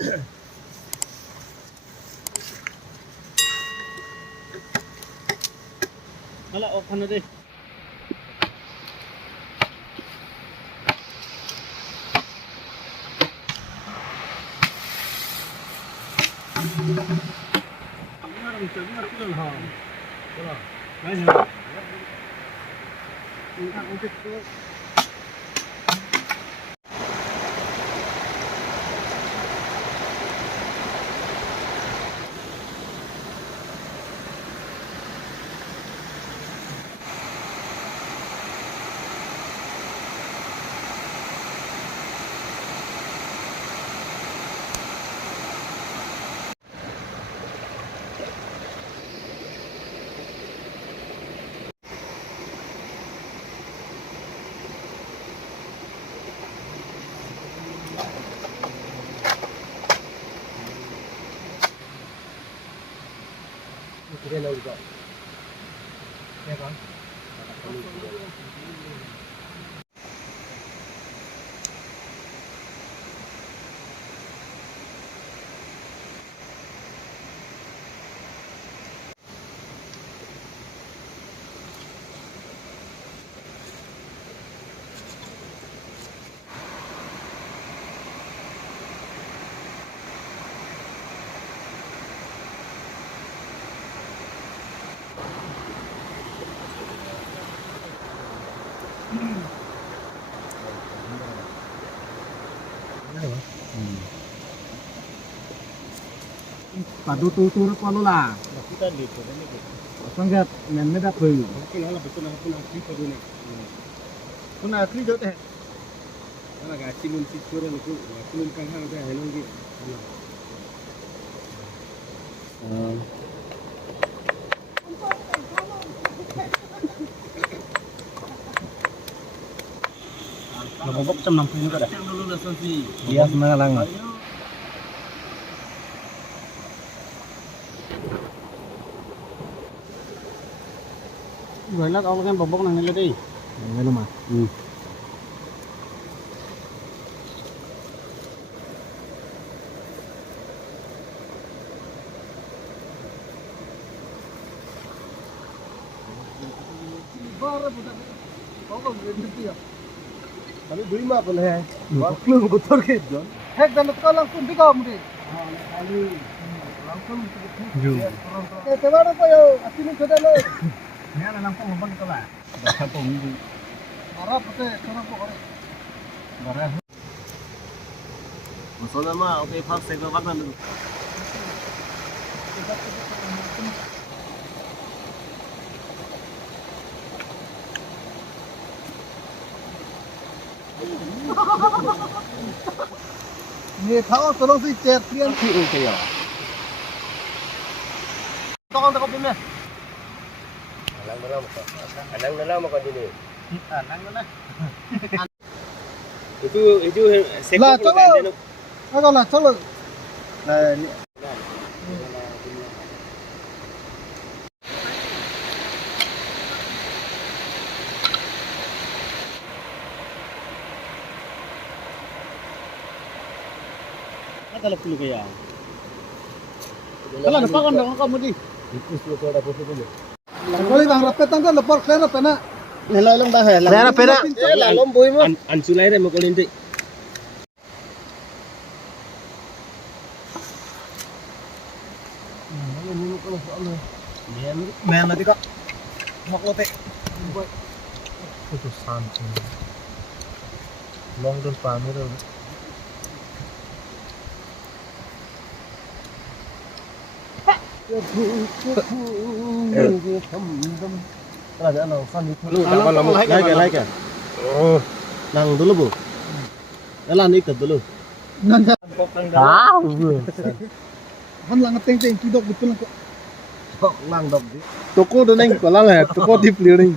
Hala, off na deh. Kira lâu rồi. Nghe con. Padu tur kalau lah. Kita lihat ini gitu. Sangat mendadak beli. Mungkin ala betul pun asli padu nih. Pun asli jauh teh. Ala gaci mun sikure niku, kun kan hang teh helong gitu. Nabobok jam 60 juga dah. Yang dulu lah sih. Iya, semangat lang. Banyak kalau kan bobok nang nila deh. Ngelo mah. Tapi beli mah boleh. Waktu betul gitu. Hek dan betul langsung tiga mudi. Langsung. Tewar apa yo? Asini sudah lo. Ini ada langsung ngomong itu lah. Baca peminggu. Marah pete, sana kok kore. Marah. Masalah mah oke pas saya kapan dulu. Ini tahu terus si chat pian si oke ya. Tolong tak kopimnya. Anang na lang makan ini. Anang mana? Itu Lah, coba. Agak lah, coba. Nah, ini. Ada puluh kaya. Kalau nampak kan dong kamu di. Itu sudah ada foto dulu. Kalau yang rapet tangga lepor kena pena. Hello lang ba hello. Pena pena. Lalom boy mo. Ansulay rin mo kulinti. Men nanti kak. Mak lote. Itu santai. Long dan pamir. Ada anak sandi. Lu dapat lamuk like kan? Oh, nang dulu bu. Elan ikat dulu. Nanda. Ah, kan lang ting kidok betul kok. Kok lang dok di. Toko do nang kolang hai, toko di clearing.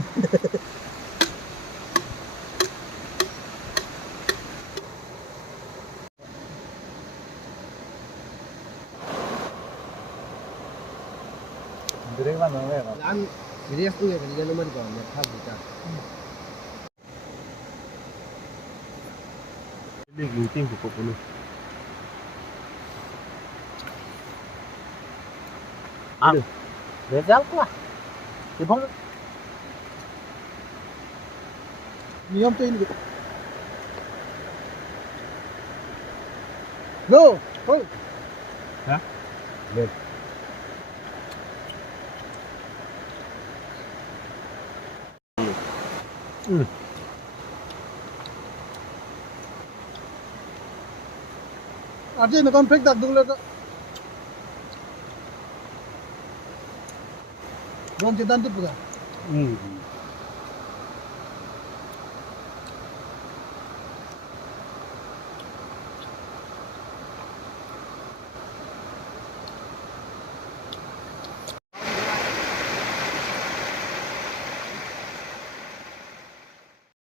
Direk mana ya? An serius tuh ya kan dia nomor kau nak hab kita. Ini gunting pokok penuh. Result lah. Ibang नियम तो इनके लो हो Ha? Good. आज ये नकाम फेंक दाग दूंगा तो दोन चितांत पुरा